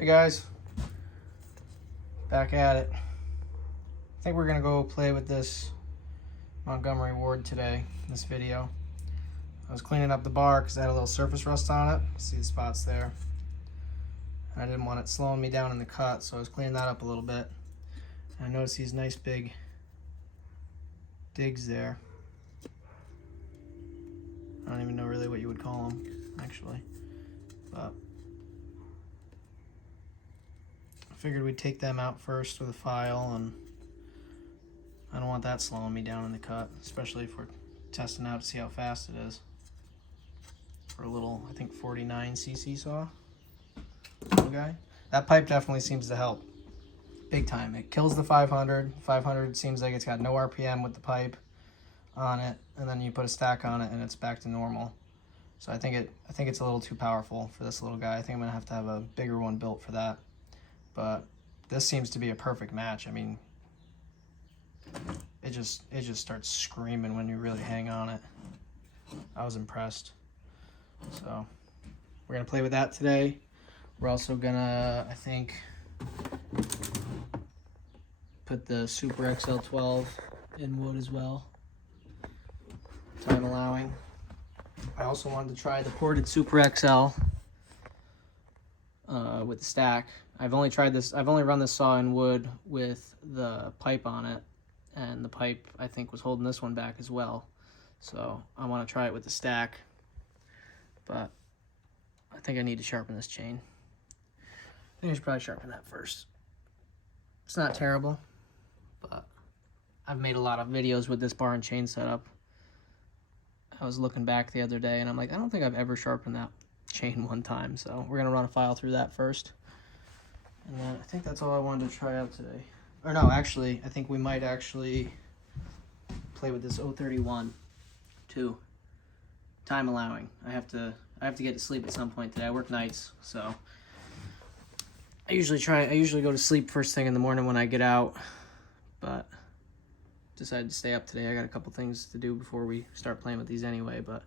Hey guys, back at it. I think we're gonna go play with this Montgomery Ward today, in this video. I was cleaning up the bar because it had a little surface rust on it. See the spots there. I didn't want it slowing me down in the cut, so I was cleaning that up a little bit. And I noticed these nice big digs there. I don't even know really what you would call them, actually. But I figured we'd take them out first with a file, and I don't want that slowing me down in the cut, especially if we're testing out to see how fast it is. For a little, I think 49cc saw. Okay. That pipe definitely seems to help. Big time. It kills the 500. 500 seems like it's got no RPM with the pipe on it, and then you put a stack on it and it's back to normal. So I think it's a little too powerful for this little guy. I think I'm gonna have to have a bigger one built for that. But this seems to be a perfect match. I mean, it just starts screaming when you really hang on it. I was impressed. So we're gonna play with that today. We're also gonna, I think, put the Super XL-12 in wood as well, time allowing. I also wanted to try the ported Super XL with the stack. I've only run this saw in wood with the pipe on it, and the pipe I think was holding this one back as well. So I want to try it with the stack, but I think I need to sharpen this chain. I think I should probably sharpen that first. It's not terrible, but I've made a lot of videos with this bar and chain setup. I was looking back the other day and I'm like, I don't think I've ever sharpened that chain one time. So we're gonna run a file through that first. And then I think that's all I wanted to try out today. Or no, actually, I think we might actually play with this 031 too. Time allowing. I have to get to sleep at some point today. I work nights, so I usually go to sleep first thing in the morning when I get out, but decided to stay up today. I got a couple things to do before we start playing with these anyway, but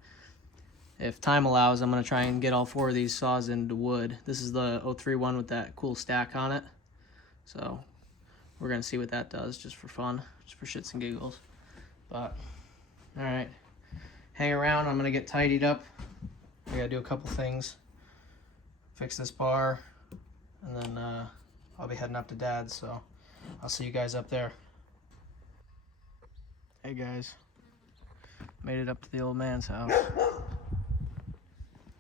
if time allows, I'm gonna try and get all 4 of these saws into wood. This is the 031 with that cool stack on it, so we're gonna see what that does just for fun, just for shits and giggles. But all right, hang around. I'm gonna get tidied up. I gotta do a couple things, fix this bar, and then I'll be heading up to Dad's, so I'll see you guys up there. Hey guys, made it up to the old man's house.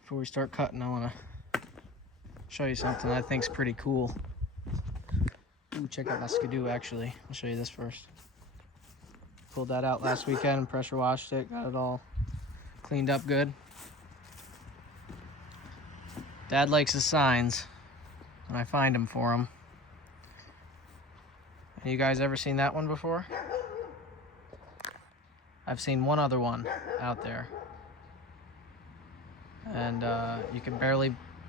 Before we start cutting, I want to show you something I think's pretty cool. Ooh, check out my skidoo actually. I'll show you this first. Pulled that out last weekend, pressure washed it, got it all cleaned up good. Dad likes his signs, and I find them for him. And you guys ever seen that one before? I've seen one other one out there, and you can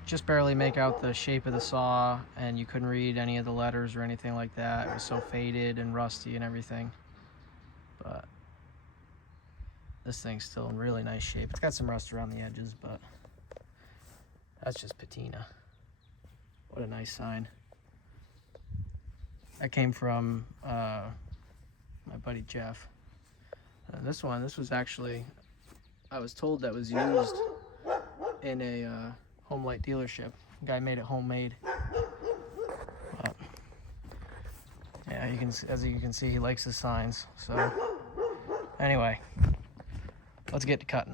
just barely make out the shape of the saw, and you couldn't read any of the letters or anything like that. It was so faded and rusty and everything, but this thing's still in really nice shape. It's got some rust around the edges, but that's just patina. What a nice sign. That came from my buddy Jeff. This was actually, I was told that was used in a home light dealership. The guy made it homemade. But yeah, as you can see, he likes his signs. So anyway, let's get to cutting.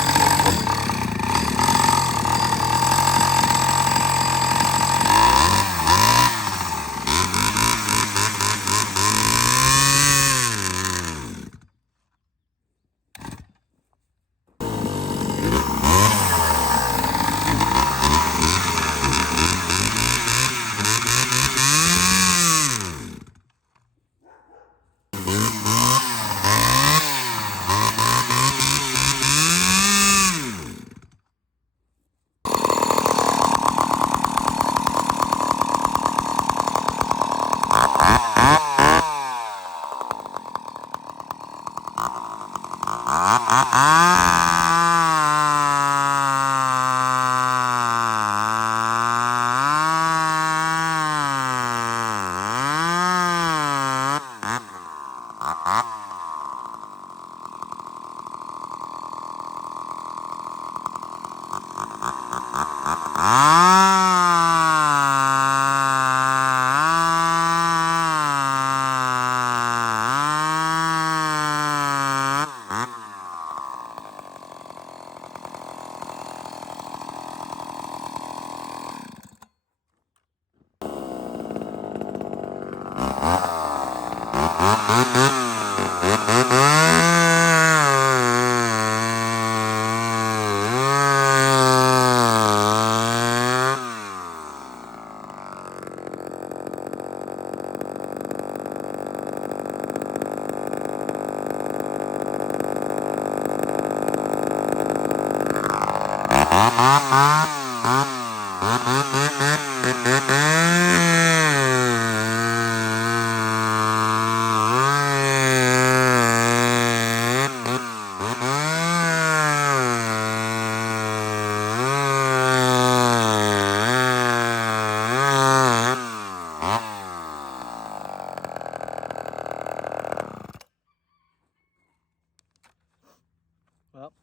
Well,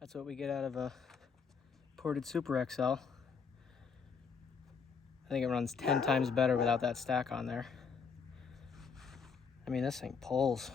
that's what we get out of a ported Super XL. I think it runs 10 times better without that stack on there. I mean, this thing pulls.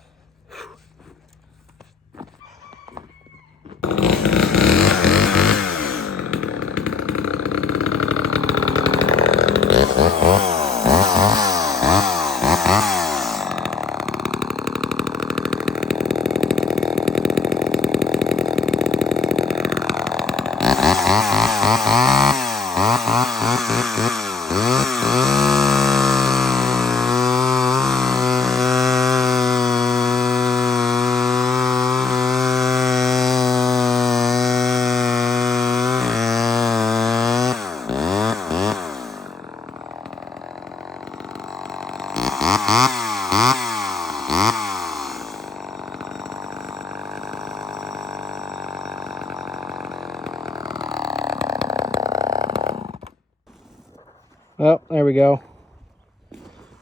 Well, there we go.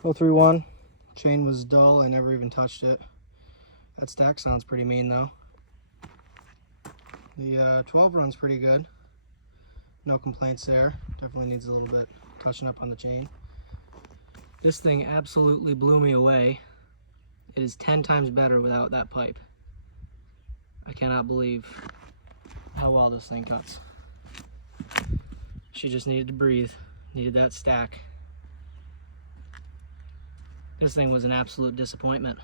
031. Chain was dull. I never even touched it. That stack sounds pretty mean though. The 12 runs pretty good. No complaints there. Definitely needs a little bit touching up on the chain. This thing absolutely blew me away. It is 10 times better without that pipe. I cannot believe how well this thing cuts. She just needed to breathe. Needed that stack. This thing was an absolute disappointment.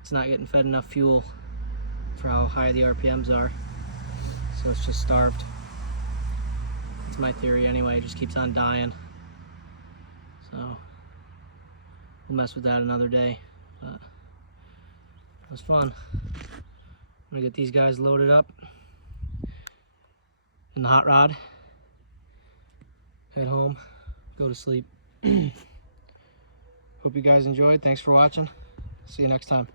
It's not getting fed enough fuel for how high the RPMs are, so it's just starved. That's my theory anyway, it just keeps on dying. So we'll mess with that another day, but it was fun. I'm gonna get these guys loaded up in the hot rod, head home, go to sleep. Hope you guys enjoyed. Thanks for watching. See you next time.